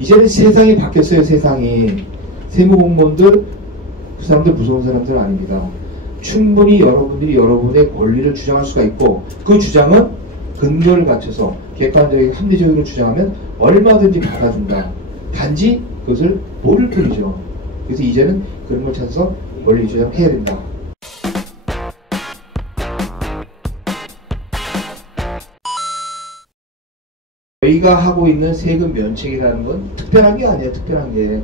이제는 세상이 바뀌었어요. 세상이. 세무공무원들 그 사람들 무서운 사람들 아닙니다. 충분히 여러분들이 여러분의 권리를 주장할 수가 있고 그 주장은 근거를 갖춰서 객관적이고 합리적으로 주장하면 얼마든지 받아준다. 단지 그것을 모를 뿐이죠. 그래서 이제는 그런 걸 찾아서 권리 주장해야 된다. 저희가 하고 있는 세금 면책이라는 건 특별한 게 아니에요. 특별한 게.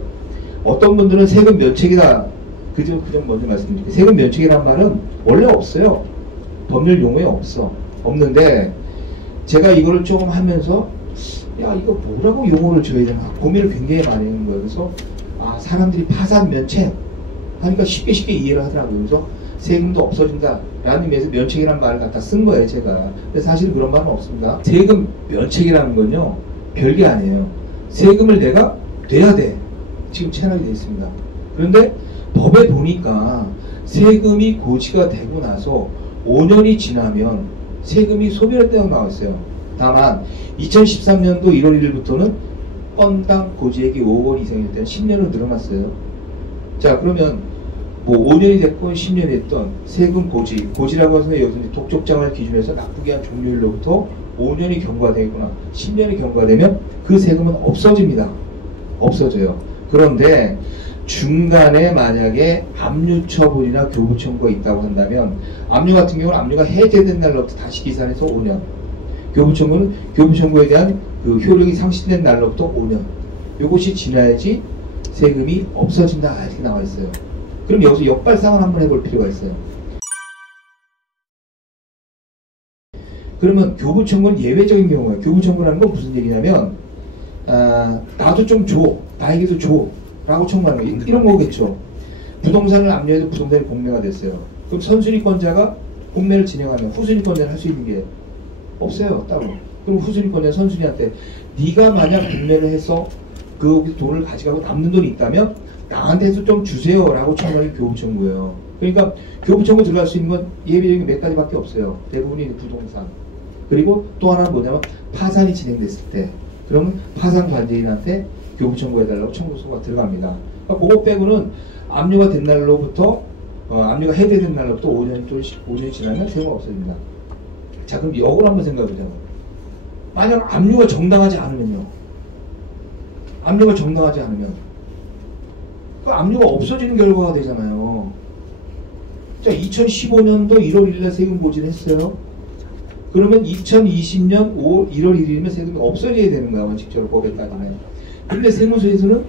어떤 분들은 세금 면책이다. 그점 먼저 말씀드릴게요. 세금 면책이란 말은 원래 없어요. 법률 용어에 없어. 없는데 제가 이거를 조금 하면서 야 이거 뭐라고 용어를 줘야 되나 고민을 굉장히 많이 하는 거예요. 그래서 아 사람들이 파산 면책 하니까 쉽게 이해를 하더라고요. 그래서 세금도 없어진다 라는 의미에서 면책이라는 말을 갖다 쓴 거예요. 제가. 근데 사실 그런 말은 없습니다. 세금 면책이라는 건요 별게 아니에요. 세금을 내가 내야 돼. 지금 체납이 되어 있습니다. 그런데 법에 보니까 세금이 고지가 되고 나서 5년이 지나면 세금이 소멸했다고 나와 있어요. 다만 2013년도 1월 1일부터는 건당 고지액이 5억 원 이상일 때는 10년으로 늘어났어요. 자 그러면 뭐 5년이 됐건 10년이 됐던 세금 고지라고 해서 여기서 독촉장을 기준해서 납부기 한 종료일로부터 5년이 경과되거나 10년이 경과되면 그 세금은 없어집니다. 없어져요. 그런데 중간에 만약에 압류 처분이나 교부 청구가 있다고 한다면 압류 같은 경우는 압류가 해제된 날로부터 다시 기산해서 5년 교부 청구에 대한 그 효력이 상실된 날로부터 5년 요것이 지나야지 세금이 없어진다 이렇게 나와 있어요. 그럼 여기서 역발상을 한번 해볼 필요가 있어요. 그러면 교부 청구는 예외적인 경우예요. 교부 청구라는 건 무슨 얘기냐면 나도 좀 줘 나에게도 줘 라고 청구하는 거 이런 거겠죠. 부동산을 압류해도 부동산이 공매가 됐어요. 그럼 선순위권자가 공매를 진행하면 후순위권자는 할 수 있는 게 없어요. 따로. 그럼 후순위권자는 선순위한테 네가 만약 공매를 해서 그 돈을 가져가고 남는 돈이 있다면 나한테도 좀 주세요 라고 청구하는 게 교부청구예요. 그러니까 교부청구 들어갈 수 있는 건 예외적인 몇 가지밖에 없어요. 대부분이 부동산. 그리고 또 하나는 뭐냐면 파산이 진행됐을 때 그러면 파산 관제인한테 교부청구해달라고 청구서가 들어갑니다. 그러니까 그거 빼고는 압류가 된 날로부터 압류가 해제된 날로부터 5년이 지나면 세금이 없어집니다. 자 그럼 역으로 한번 생각해보자고. 만약 압류가 정당하지 않으면요. 압류가 정당하지 않으면 그 압류가 없어지는 결과가 되잖아요. 자 2015년도 1월 1일에 세금 고지를 했어요. 그러면 2020년 1월 1일이면 세금이 없어져야 되는 거야. 원칙적으로 법에 따지면. 근데 세무서에서는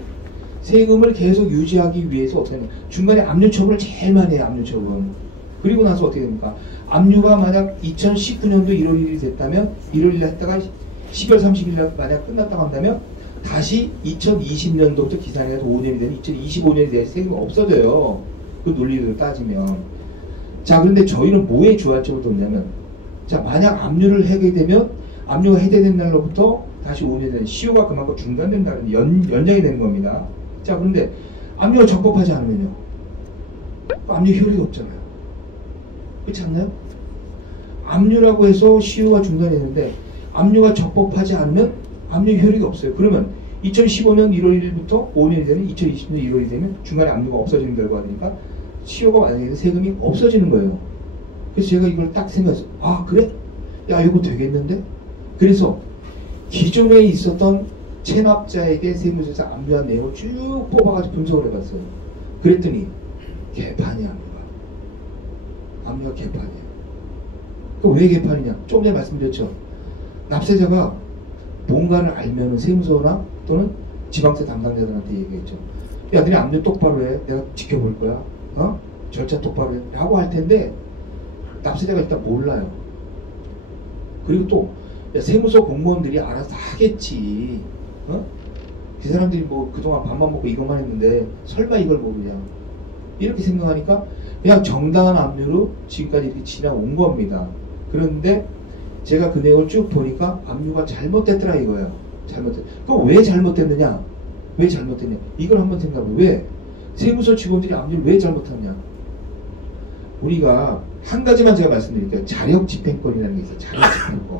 세금을 계속 유지하기 위해서 어떻게 하냐. 중간에 압류 처분을 제일 많이 해요. 압류 처분. 그리고 나서 어떻게 됩니까? 압류가 만약 2019년도 1월 1일이 됐다면 1월 1일 했다가 12월 30일 만약 끝났다고 한다면 다시 2020년도부터 기산해서 5년이 되는 2025년이 돼서 세금이 없어져요. 그 논리를 따지면. 자 그런데 저희는 뭐에 주안점을 뒀냐면 자 만약 압류를 하게 되면 압류가 해제된 날로부터 다시 5년이 되는 시효가 그만큼 중단된다는 연장이 되는 겁니다. 자 그런데 압류가 적법하지 않으면요. 압류 효력이 없잖아요. 그렇지 않나요? 압류라고 해서 시효가 중단했는데 압류가 적법하지 않으면 압류 효력이 없어요. 그러면 2015년 1월 1일부터 5년이 되는 2020년 1월이 되면 중간에 압류가 없어지는 결과가 되니까 시효가 만약에 세금이 없어지는 거예요. 그래서 제가 이걸 딱 생각했어요. 아 그래? 야 이거 되겠는데? 그래서 기존에 있었던 체납자에게 세무서에서 압류한 내용을 쭉 뽑아가지고 분석을 해봤어요. 그랬더니 개판이 압류가 개판이에요. 그럼 왜 개판이냐? 조금 전에 말씀드렸죠. 납세자가 뭔가를 알면은 세무서나 또는 지방세 담당자들한테 얘기했죠. 야, 너네 압류 똑바로 해. 내가 지켜볼 거야. 절차 똑바로 해. 라고 할 텐데 납세자가 일단 몰라요. 그리고 또 야, 세무서 공무원들이 알아서 하겠지. 그 사람들이 뭐 그동안 밥만 먹고 이것만 했는데 설마 이걸 모르냐. 이렇게 생각하니까 그냥 정당한 압류로 지금까지 이렇게 지나온 겁니다. 그런데 제가 그 내용을 쭉 보니까 압류가 잘못됐더라 이거예요. 그럼 왜 잘못됐느냐? 왜 잘못됐냐? 이걸 한번 생각해요. 왜? 세무서 직원들이 압류를 왜 잘못했냐? 우리가 한 가지만 제가 말씀드릴게요. 자력집행권이라는 게 있어요. 자력집행권.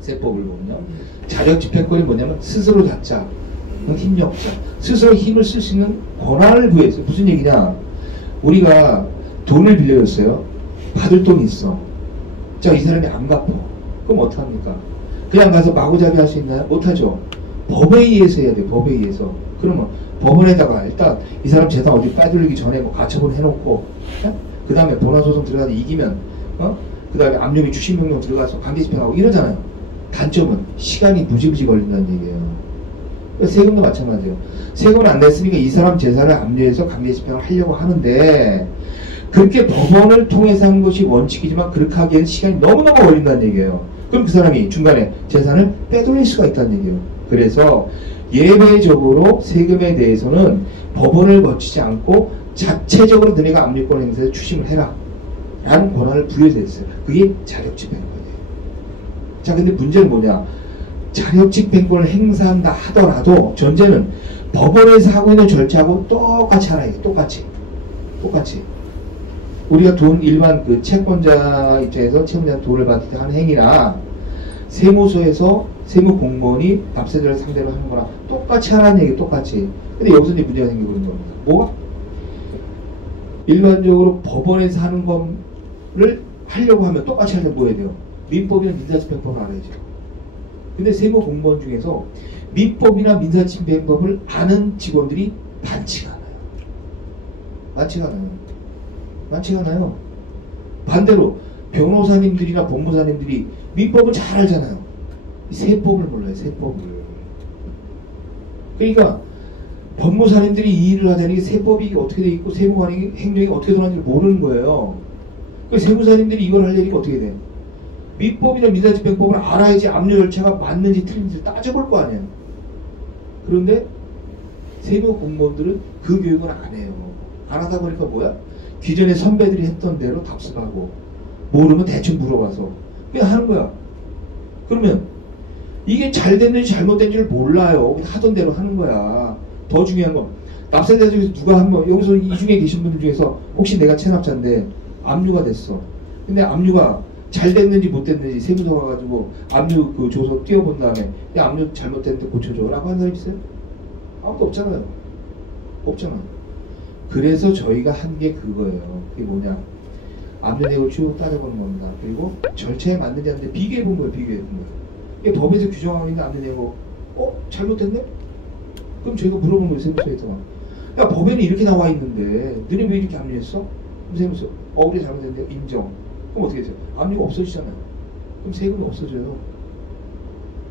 세법을 보면요. 자력집행권이 뭐냐면 스스로 잡자. 힘력자. 스스로 힘을 쓸 수 있는 권한을 부여했어요. 무슨 얘기냐? 우리가 돈을 빌려줬어요. 받을 돈이 있어. 자, 이 사람이 안 갚어. 그럼 어떡합니까? 그냥 가서 마구잡이 할 수 있나요? 못하죠. 법에 의해서 해야 돼. 법에 의해서. 그러면 법원에다가 일단 이 사람 재산 어디 빼돌리기 전에 뭐 가처분 해놓고, 그 다음에 본안소송 들어가서 이기면, 그 다음에 압류비 추심명령 들어가서 강제집행하고 이러잖아요. 단점은 시간이 무지무지 걸린다는 얘기예요. 세금도 마찬가지예요. 세금을 안 냈으니까 이 사람 재산을 압류해서 강제집행을 하려고 하는데, 그렇게 법원을 통해서 하는 것이 원칙이지만 그렇게 하기에는 시간이 너무너무 걸린다는 얘기예요. 그럼 그 사람이 중간에 재산을 빼돌릴 수가 있다는 얘기예요. 그래서 예외적으로 세금에 대해서는 법원을 거치지 않고 자체적으로 너네가 압류권 행사에 추심을 해라 라는 권한을 부여해서 했어요. 그게 자력집행권이에요. 자, 근데 문제는 뭐냐? 자력집행권을 행사한다 하더라도 전제는 법원에서 하고 있는 절차하고 똑같이 하라. 똑같이. 우리가 일반 그 채권자 입장에서 채권자 돈을 받을 때 하는 행위나 세무서에서 세무공무원이 납세자를 상대로 하는 거랑 똑같이 하라는 얘기, 똑같이. 근데 여기서 이제 문제가 생기고 있는 겁니다. 뭐가? 일반적으로 법원에서 하는 거를 하려고 하면 똑같이 하려면 뭐 해야 돼요? 민법이나 민사집행법을 알아야죠. 근데 세무공무원 중에서 민법이나 민사집행법을 아는 직원들이 많지가 않아요. 반대로 변호사님들이나 법무사님들이 민법을 잘 알잖아요. 세법을 몰라요. 세법을. 그러니까 법무사님들이 이 일을 하자니 세법이 어떻게 돼 있고 세무관이 행정이 어떻게 돌아가는지 모르는 거예요. 그 세무사님들이 이걸 하려니까 어떻게 돼? 민법이나 민사집행법을 알아야지 압류 절차가 맞는지 틀린지 따져볼 거 아니에요. 그런데 세무공무원들은 그 교육을 안 해요. 안 하다 보니까 뭐야? 기존에 선배들이 했던 대로 답습하고 모르면 대충 물어봐서 그냥 하는 거야. 그러면 이게 잘 됐는지 잘못된지를 몰라요. 그냥 하던 대로 하는 거야. 더 중요한 건 납세자 중에서 누가 한번 여기서 이 중에 계신 분들 중에서 혹시 내가 체납자인데 압류가 됐어. 근데 압류가 잘 됐는지 못 됐는지 세무서 가가지고 압류 그 조서 띄워본 다음에 야 압류 잘못됐는데 고쳐줘 라고 한 사람 있어요? 아무도 없잖아요. 그래서 저희가 한 게 그거예요. 그게 뭐냐? 압류 내역을 쭉 따져보는 겁니다. 그리고 절차에 맞는지 하는데 비교해본 거예요. 이게 법에서 규정하고 있는 압류 내역 잘못됐네? 그럼 저희가 물어보는 거예요. 세무서에서. 야 법에는 이렇게 나와 있는데 너네 왜 이렇게 압류했어? 그럼 세무서 우리 잘못됐는데 인정. 그럼 어떻게 되죠? 압류가 없어지잖아요. 그럼 세금이 없어져요.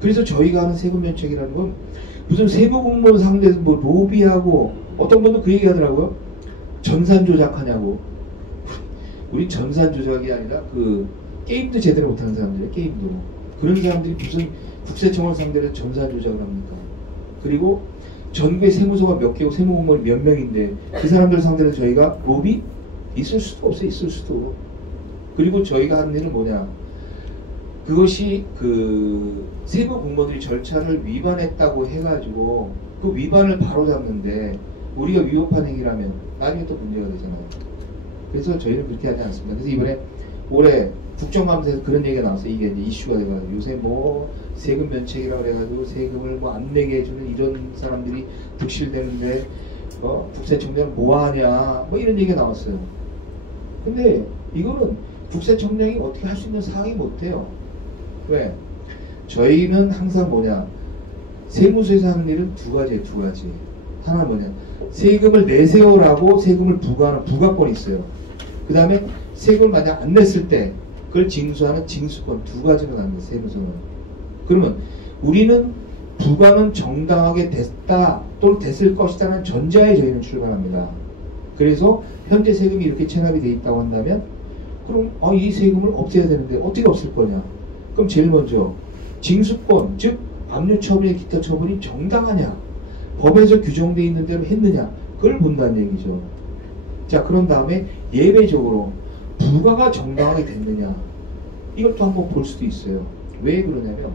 그래서 저희가 하는 세금 면책이라는 건 무슨 세무공무원 상대에서 뭐 로비하고 어떤 분은 그 얘기 하더라고요. 전산 조작하냐고. 우리 전산 조작이 아니라 그 게임도 제대로 못하는 사람들이에요. 게임도. 그런 사람들이 무슨 국세청을 상대로 전산 조작을 합니까? 그리고 전국에 세무서가 몇 개고 세무공무원이 몇 명인데 그 사람들 상대로 저희가 로비? 있을 수도 없어요. 있을 수도. 그리고 저희가 하는 일은 뭐냐? 그것이 그 세무공무원들이 절차를 위반했다고 해가지고 그 위반을 바로잡는데 우리가 위법한 행위라면 나중에 또 문제가 되잖아요. 그래서 저희는 그렇게 하지 않습니다. 그래서 이번에 올해 국정감사에서 그런 얘기가 나왔어요. 이게 이제 이슈가 돼가지고 요새 뭐 세금 면책이라고 해가지고 세금을 뭐 안 내게 해주는 이런 사람들이 득실되는데 국세청장은 뭐하냐 뭐 이런 얘기가 나왔어요. 근데 이거는 국세청장이 어떻게 할 수 있는 사항이 못 돼요. 왜? 저희는 항상 뭐냐? 세무서에서 하는 일은 두 가지. 하나는 뭐냐? 세금을 내세요라고 세금을 부과하는 부과권이 있어요. 그 다음에 세금을 만약 안 냈을 때 그걸 징수하는 징수권 두 가지로 나눕니다. 세무서는. 그러면 우리는 부과는 정당하게 됐다 또는 됐을 것이다라는 전제하에 저희는 출발합니다. 그래서 현재 세금이 이렇게 체납이 돼 있다고 한다면 그럼 이 세금을 없애야 되는데 어떻게 없앨 거냐? 그럼 제일 먼저 징수권, 즉 압류 처분이나 기타 처분이 정당하냐? 법에서 규정되어 있는 대로 했느냐? 그걸 본다는 얘기죠. 자, 그런 다음에 예외적으로 부과가 정당하게 됐느냐? 이것도 한번 볼 수도 있어요. 왜 그러냐면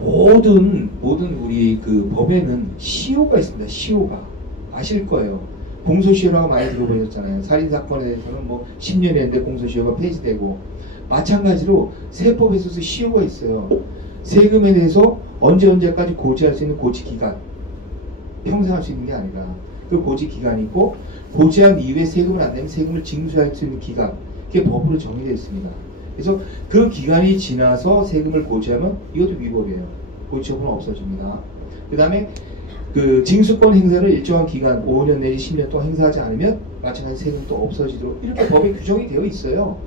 모든 우리 그 법에는 시효가 있습니다. 시효가. 아실 거예요. 공소시효라고 많이 들어보셨잖아요. 살인사건에 대해서는 뭐 10년이 했는데 공소시효가 폐지되고 마찬가지로 세법에 있어서 시효가 있어요. 세금에 대해서 언제까지 고지할 수 있는 고지 기간, 평생 할 수 있는 게 아니라 그 고지 기간이 있고 고지한 이후에 세금을 안 내면 세금을 징수할 수 있는 기간, 그게 법으로 정해되어 있습니다. 그래서 그 기간이 지나서 세금을 고지하면 이것도 위법이에요. 고지 처분은 없어집니다. 그 다음에 그 징수권 행사를 일정한 기간 5년 내지 10년 동안 행사하지 않으면 마찬가지 세금도 없어지도록 이렇게 법에 규정이 되어 있어요.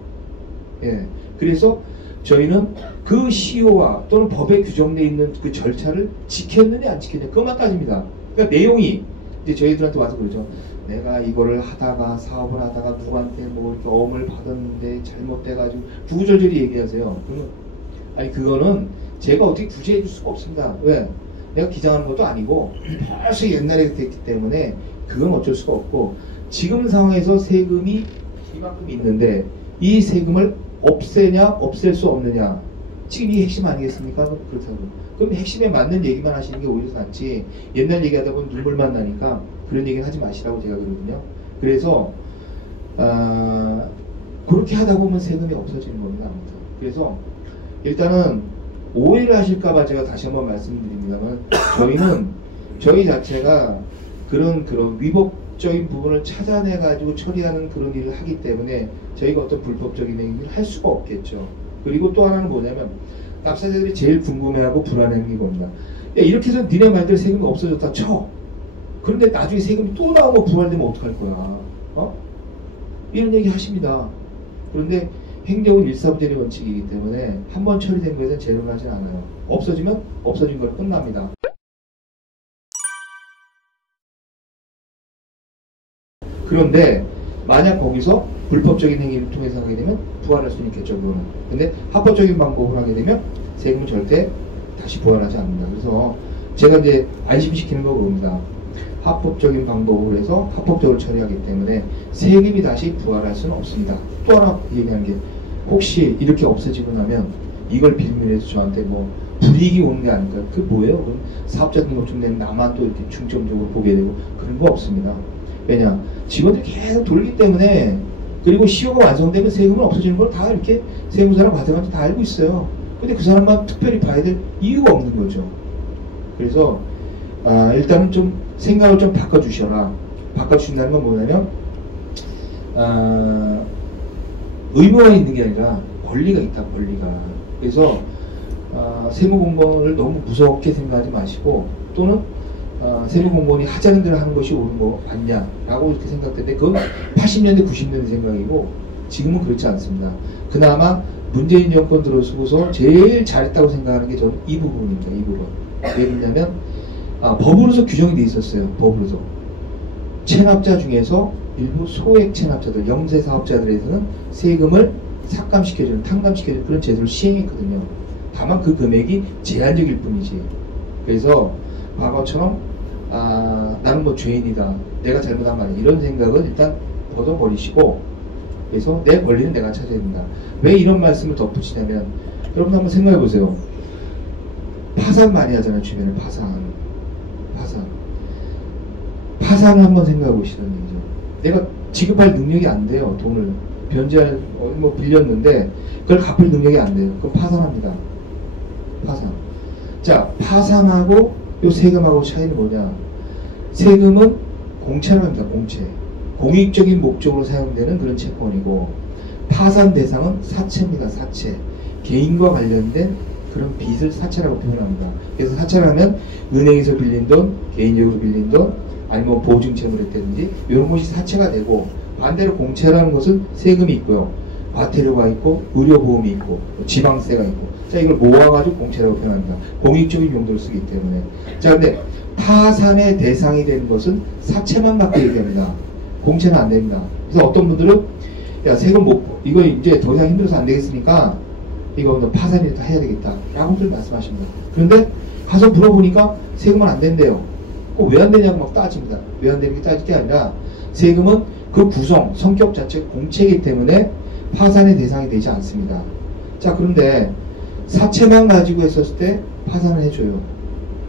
예. 그래서 저희는 그 시효와 또는 법에 규정되어 있는 그 절차를 지켰느냐 안 지켰느냐 그것만 따집니다. 그러니까 내용이 이제 저희들한테 와서 그러죠. 내가 이거를 하다가 사업을 하다가 누구한테 뭐 이렇게 어음을 받았는데 잘못돼가지고 구구절절히 얘기하세요. 그러면 아니 그거는 제가 어떻게 구제해 줄 수가 없습니다. 왜? 내가 기장하는 것도 아니고 벌써 옛날에 됐기 때문에 그건 어쩔 수가 없고 지금 상황에서 세금이 이만큼 있는데 이 세금을 없애냐 없앨 수 없느냐 지금 이 핵심 아니겠습니까? 그렇다고 그럼 핵심에 맞는 얘기만 하시는 게 오히려 낫지 옛날 얘기하다 보면 눈물만 나니까 그런 얘기는 하지 마시라고 제가 그러거든요. 그래서 그렇게 하다 보면 세금이 없어지는 겁니다. 아무튼. 그래서 일단은 오해를 하실까봐 제가 다시 한번 말씀드립니다만 저희는 저희 자체가 그런 위법적인 부분을 찾아내가지고 처리하는 그런 일을 하기 때문에 저희가 어떤 불법적인 행위를 할 수가 없겠죠. 그리고 또 하나는 뭐냐면 납세자들이 제일 궁금해하고 불안해하는 게 겁니다. 야, 이렇게 해서 니네 말대로 세금이 없어졌다 쳐. 그런데 나중에 세금이 또 나오면 부활되면 어떡할 거야. 이런 얘기 하십니다. 그런데 행정은 일사부재의 원칙이기 때문에 한번 처리된 것에는 재료를 하진 않아요. 없어지면 없어진 걸 끝납니다. 그런데 만약 거기서 불법적인 행위를 통해서 하게 되면 부활할 수는 있겠죠. 그거는. 근데 합법적인 방법을 하게 되면 세금은 절대 다시 부활하지 않는다. 그래서 제가 이제 안심시키는 거 그겁니다. 합법적인 방법으로 해서 합법적으로 처리하기 때문에 세금이 다시 부활할 수는 없습니다. 또 하나 얘기하는 게 혹시 이렇게 없어지고 나면 이걸 빌미해서 저한테 뭐 불이익이 오는 게 아닐까? 그게 뭐예요? 그럼 사업자 등록증 내면 나만 또 이렇게 중점적으로 보게 되고 그런 거 없습니다. 왜냐? 직원들이 계속 돌기 때문에 그리고 시효가 완성되면 세금은 없어지는 걸 다 이렇게 세무사랑 과세관도 다 알고 있어요. 근데 그 사람만 특별히 봐야 될 이유가 없는 거죠. 그래서 일단은 좀 생각을 좀 바꿔주셔라. 바꿔주신다는 건 뭐냐면 의무가 있는 게 아니라 권리가 있다. 권리가. 그래서 세무공무원을 너무 무섭게 생각하지 마시고 또는 세무공무원이 하자는 대로 하는 것이 옳은 거 맞냐라고 이렇게 생각되는데 그건 80년대 90년대 생각이고 지금은 그렇지 않습니다. 그나마 문재인 정권 들어서고서 제일 잘했다고 생각하는 게 저는 이 부분입니다. 이 부분. 왜 그러냐면 법으로서 규정이 돼 있었어요. 법으로서 체납자 중에서 일부 소액 체납자들, 영세 사업자들에서는 세금을 삭감시켜주는, 탕감시켜주는 그런 제도를 시행했거든요. 다만 그 금액이 제한적일 뿐이지. 그래서 과거처럼 나는 뭐 죄인이다, 내가 잘못한 거 아니야, 이런 생각은 일단 벗어버리시고, 그래서 내 권리는 내가 찾아야 된다. 왜 이런 말씀을 덧붙이냐면, 여러분 한번 생각해 보세요. 파산 많이 하잖아요. 주변에 파산을 한번 생각해 보시는 얘기죠. 내가 지급할 능력이 안 돼요. 돈을 변제할 뭐 빌렸는데 그걸 갚을 능력이 안 돼요. 그럼 파산합니다. 파산. 자, 파산하고 요 세금하고 차이는 뭐냐? 세금은 공채로 합니다. 공채. 공익적인 목적으로 사용되는 그런 채권이고, 파산 대상은 사채입니다. 사채. 개인과 관련된 그런 빚을 사채라고 표현합니다. 그래서 사채를 하면 은행에서 빌린 돈, 개인적으로 빌린 돈, 아니면 보증채무를 했다든지 이런 것이 사채가 되고, 반대로 공채라는 것은 세금이 있고요, 과태료가 있고, 의료보험이 있고, 지방세가 있고, 자, 이걸 모아가지고 공채라고 표현합니다. 공익적인 용도를 쓰기 때문에. 자, 근데 파산의 대상이 되는 것은 사채만 갖고 얘기합니다. 공채는 안 됩니다. 그래서 어떤 분들은 야, 세금 이거 이제 더 이상 힘들어서 안 되겠으니까 이거 너 파산이라도 해야 되겠다 라고들 말씀하십니다. 그런데 가서 물어보니까 세금은 안 된대요. 왜 안 되냐고 막 따집니다. 왜 안 되는 게 따질 게 아니라 세금은 그 구성, 성격 자체가 공채이기 때문에 파산의 대상이 되지 않습니다. 자, 그런데 사채만 가지고 했었을 때 파산을 해줘요.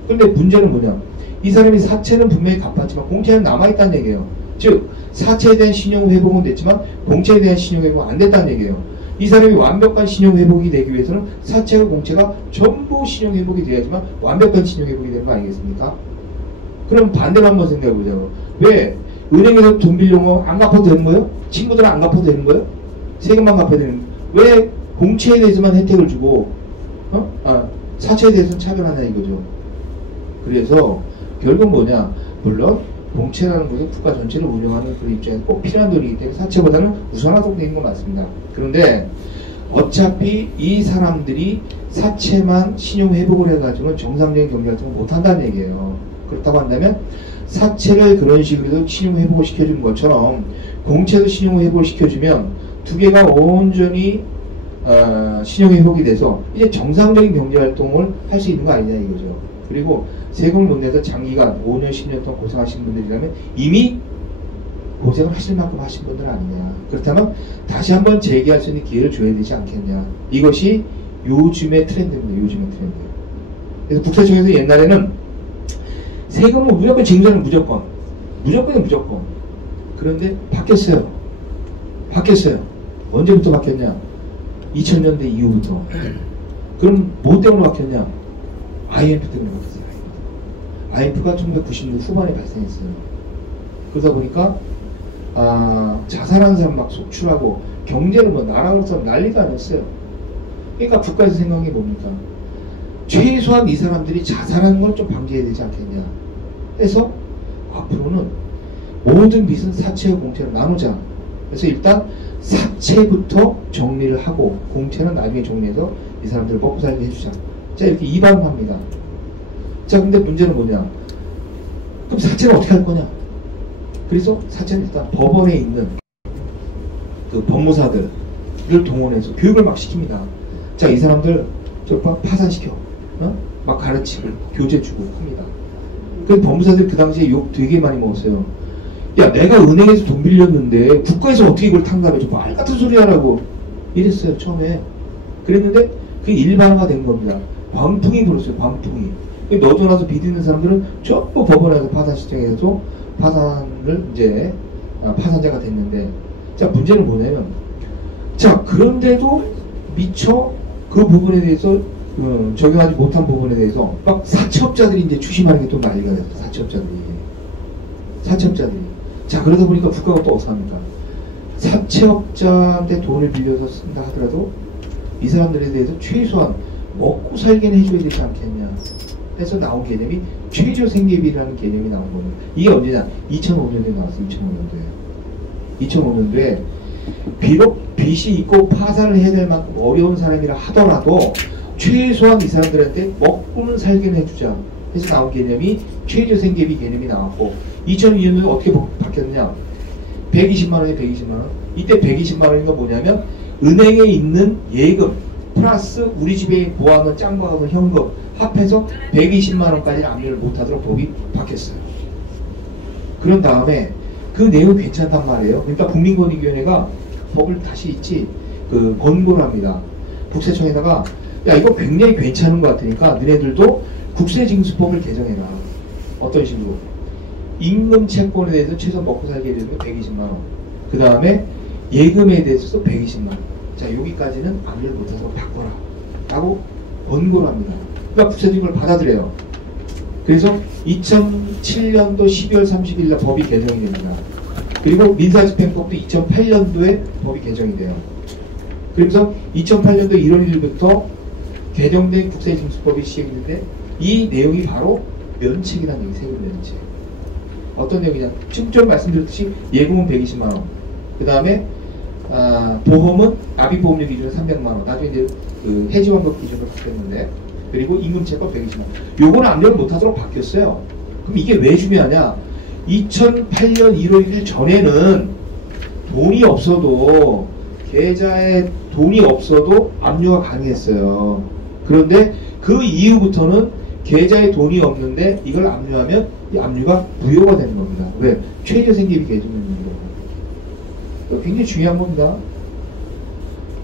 그런데 문제는 뭐냐? 이 사람이 사채는 분명히 갚았지만 공채는 남아있다는 얘기예요. 즉 사채에 대한 신용회복은 됐지만 공채에 대한 신용회복은 안 됐다는 얘기예요. 이 사람이 완벽한 신용회복이 되기 위해서는 사채와 공채가 전부 신용회복이 돼야지만 완벽한 신용회복이 되는 거 아니겠습니까? 그럼 반대로 한번 생각해보자고. 왜? 은행에서 돈 빌려온 거 안 갚아도 되는 거예요? 친구들은 안 갚아도 되는 거예요? 세금만 갚아야 되는 거예요? 왜 공채에 대해서만 혜택을 주고 사채에 대해서는 차별하냐 이거죠. 그래서 결국 뭐냐, 물론 공채라는 것은 국가 전체를 운영하는 그런 입장에서 꼭 필요한 돈이기 때문에 사채보다는 우선하도록 되는 건 맞습니다. 그런데 어차피 이 사람들이 사채만 신용회복을 해가지고는 정상적인 경제활동을 못한다는 얘기예요. 그렇다고 한다면 사채를 그런 식으로 신용회복을 시켜주는 것처럼 공채도 신용회복을 시켜주면 두 개가 온전히 신용회복이 돼서 이제 정상적인 경제활동을 할 수 있는 거 아니냐 이거죠. 그리고 세금을 못 내서 장기간 5년, 10년 동안 고생하신 분들이라면 이미 고생을 하실 만큼 하신 분들 아니냐. 그렇다면 다시 한번 재기할 수 있는 기회를 줘야 되지 않겠냐. 이것이 요즘의 트렌드입니다. 요즘의 트렌드. 그래서 국세청에서 옛날에는 세금은 무조건 징수하는 무조건이야 무조건. 그런데 바뀌었어요. 언제부터 바뀌었냐? 2000년대 이후부터. 그럼 뭐 때문에 바뀌었냐? IMF 때문에 바뀌었어요. IMF가 1990년대 후반에 발생했어요. 그러다 보니까 자살하는 사람 막 속출하고 경제를 뭐 나라로서 난리도 아니었어요. 그러니까 국가에서 생각한 게 뭡니까? 최소한 이 사람들이 자살하는 걸 좀 방지해야 되지 않겠냐 해서 앞으로는 모든 빚은 사채와 공채로 나누자. 그래서 일단 사채부터 정리를 하고 공채는 나중에 정리해서 이 사람들을 먹고 살게 해주자. 자, 이렇게 이반합니다. 자, 근데 문제는 뭐냐? 그럼 사채는 어떻게 할 거냐? 그래서 사채는 일단 법원에 있는 그 법무사들을 동원해서 교육을 막 시킵니다. 자, 이 사람들 파산시켜. 막 가르치고 교재 주고 합니다. 그 법무사들 그 당시에 욕 되게 많이 먹었어요. 야, 내가 은행에서 돈 빌렸는데 국가에서 어떻게 이걸 탕감해줘? 말 같은 소리 하라고 이랬어요, 처음에. 그랬는데 그게 일반화가 된 겁니다. 광풍이 불었어요, 광풍이. 너도 나서 빚 있는 사람들은 전부 법원에서 파산 시청에서 파산을 이제 파산자가 됐는데, 자, 문제는 뭐냐면, 자, 그런데도 미처 그 부분에 대해서 적용하지 못한 부분에 대해서 막 사채업자들이 이제 추심하는 게 또 난리가 됐어요. 사채업자들이. 자, 그러다 보니까 국가가 또 어떻게 합니까? 사채업자한테 돈을 빌려서 쓴다 하더라도 이 사람들에 대해서 최소한 먹고 살게는 해줘야 되지 않겠냐 해서 나온 개념이 최저생계비라는 개념이 나온 겁니다. 이게 언제냐? 2005년도에 나왔어요. 2005년도에 비록 빚이 있고 파산을 해야 될 만큼 어려운 사람이라 하더라도 최소한 이 사람들한테 먹고는 살게는 해주자 해서 나온 개념이 최저생계비 개념이 나왔고, 2002년도에 어떻게 바뀌었냐? 120만원에 120만원. 이때 120만원인 건 뭐냐면 은행에 있는 예금 플러스 우리 집에 모아놓은 짱박아놓은 현금 합해서 120만원까지 압류를 못하도록 법이 바뀌었어요. 그런 다음에 그 내용이 괜찮단 말이에요. 그러니까 국민권익위원회가 법을 다시 권고를 합니다. 국세청에다가 야, 이거 굉장히 괜찮은 것 같으니까 너네들도 국세징수법을 개정해라. 어떤 식으로? 임금 채권에 대해서 최소 먹고 살게 되는 게 120만원. 그 다음에 예금에 대해서도 120만원. 자, 여기까지는 압류를 못해서 바꿔라. 라고 권고를 합니다. 그러니까 국세징수를 받아들여요. 그래서 2007년도 12월 30일 날 법이 개정이 됩니다. 그리고 민사집행법도 2008년도에 법이 개정이 돼요. 그래서 2008년도 1월 1일부터 개정된 국세징수법이 시행되는데 이 내용이 바로 면책이라는 얘기, 세금 면책. 어떤 내용이냐? 지금 좀 말씀드렸듯이 예금은 120만원. 그 다음에 보험은 납입보험료 기준으로 300만원. 나중에 이제 그 해지환급 기준으로 바뀌었는데, 그리고 임금채권 120만원. 요거는 압류를 못하도록 바뀌었어요. 그럼 이게 왜 중요하냐? 2008년 1월 1일 전에는 돈이 없어도, 계좌에 돈이 없어도 압류가 가능했어요. 그런데 그 이후부터는 계좌에 돈이 없는데 이걸 압류하면 이 압류가 무효가 되는 겁니다. 왜? 최저생계비 개정입니다. 굉장히 중요한 겁니다.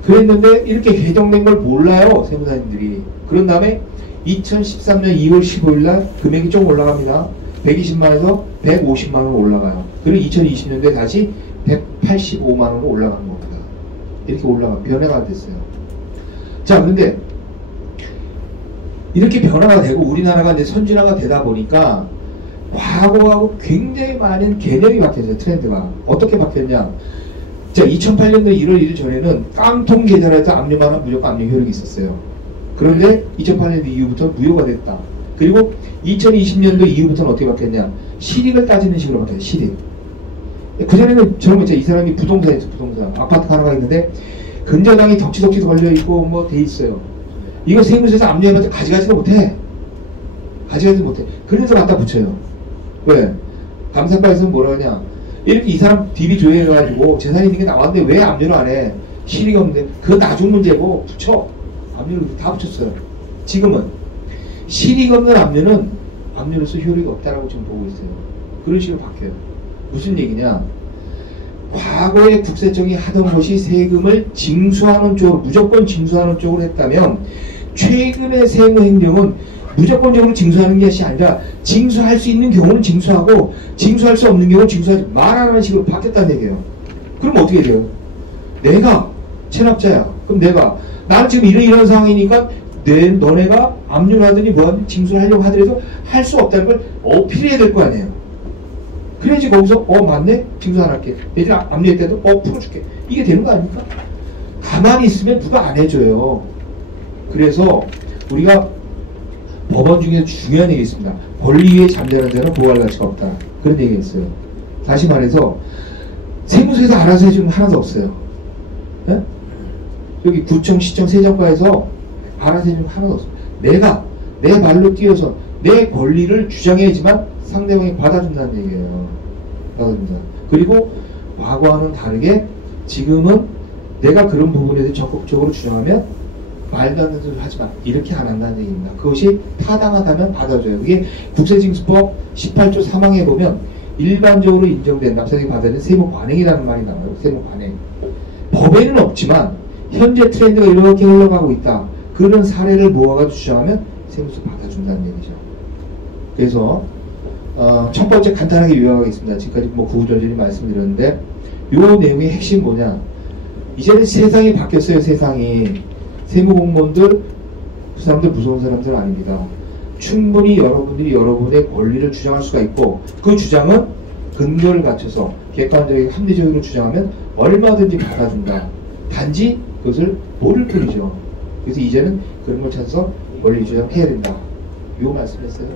그랬는데 이렇게 개정된 걸 몰라요, 세무사님들이. 그런 다음에 2013년 2월 15일 날 금액이 좀 올라갑니다. 120만원에서 150만원 올라가요. 그리고 2020년도에 다시 185만원으로 올라가는 겁니다. 이렇게 변화가 됐어요. 자, 그런데 이렇게 변화가 되고 우리나라가 이제 선진화가 되다 보니까 과거하고 굉장히 많은 개념이 바뀌었어요. 트렌드가. 어떻게 바뀌었냐? 자, 2008년도 1월 1일 전에는 깡통 계좌에서 압류만 무조건 압류 효력이 있었어요. 그런데 2008년도 이후부터 무효가 됐다. 그리고 2020년도 이후부터는 어떻게 바뀌었냐? 실익을 따지는 식으로 바뀌었어요. 실익. 그전에는 저런 거 있잖아요. 이 사람이 부동산에서 부동산. 아파트 하나가 있는데 근저당이 덕지덕지 걸려있고 뭐 돼 있어요. 이거 세무서에서 압류해봤자 가져가지도 못해. 가져가지도 못해. 그래서 갖다 붙여요. 왜? 감사과에서는 뭐라 하냐? 이렇게 이 사람 DB 조회해가지고 재산이 있는 게 나왔는데 왜 압류를 안 해? 실익이 없는데 그건 나중 문제고 붙여. 압류를 다 붙였어요. 지금은 실익 없는 압류는 압류로서 효력이 없다라고 지금 보고 있어요. 그런 식으로 바뀌어요. 무슨 얘기냐? 과거에 국세청이 하던 것이 세금을 징수하는 쪽으로, 무조건 징수하는 쪽으로 했다면 최근의 세무행정은 무조건적으로 징수하는 것이 아니라 징수할 수 있는 경우는 징수하고 징수할 수 없는 경우는 징수하지 말아라는 식으로 바뀌었다는 얘기예요. 그럼 어떻게 돼요? 내가 체납자야. 그럼 나는 지금 이런 상황이니까 너네가 압류를 하더니 뭐하든 징수를 하려고 하더라도 할 수 없다는 걸 어필해야 될 거 아니에요. 그래야지 거기서 맞네? 징수 안 할게. 내들 압류했대도 풀어줄게. 이게 되는 거 아닙니까? 가만히 있으면 누가 안 해줘요. 그래서 우리가 법원 중에 중요한 얘기 있습니다. 권리 위에 잠자는 자는 보호할 가치가 없다. 그런 얘기가 있어요. 다시 말해서 세무서에서 알아서 해주는 거 하나도 없어요. 네? 여기 구청, 시청, 세정과에서 알아서 해주는 거 하나도 없어요. 내가 내 발로 뛰어서 내 권리를 주장해야지만 상대방이 받아준다는 얘기예요. 받아준다. 그리고 과거와는 다르게 지금은 내가 그런 부분에 대해서 적극적으로 주장하면 말도 안 되는 소리 하지 마. 이렇게 안 한다는 얘기입니다. 그것이 타당하다면 받아줘요. 이게 국세징수법 18조 3항에 보면 일반적으로 인정된 납세자에게 받아야 세무 관행이라는 말이 나와요. 세무 관행. 법에는 없지만 현재 트렌드가 이렇게 흘러가고 있다. 그런 사례를 모아가지고 주장하면 세무서 받아준다는 얘기죠. 그래서 첫 번째 간단하게 요약하겠습니다. 지금까지 뭐 구구절절히 말씀드렸는데 이 내용의 핵심 뭐냐? 이제는 세상이 바뀌었어요. 세상이. 세무공무원들 그 사람들 무서운 사람들 아닙니다. 충분히 여러분들이 여러분의 권리를 주장할 수가 있고 그 주장은 근거를 갖춰서 객관적이고 합리적으로 주장하면 얼마든지 받아준다. 단지 그것을 모를 뿐이죠. 그래서 이제는 그런 걸 찾아서 권리 주장해야 된다. 이 말씀을 했어요.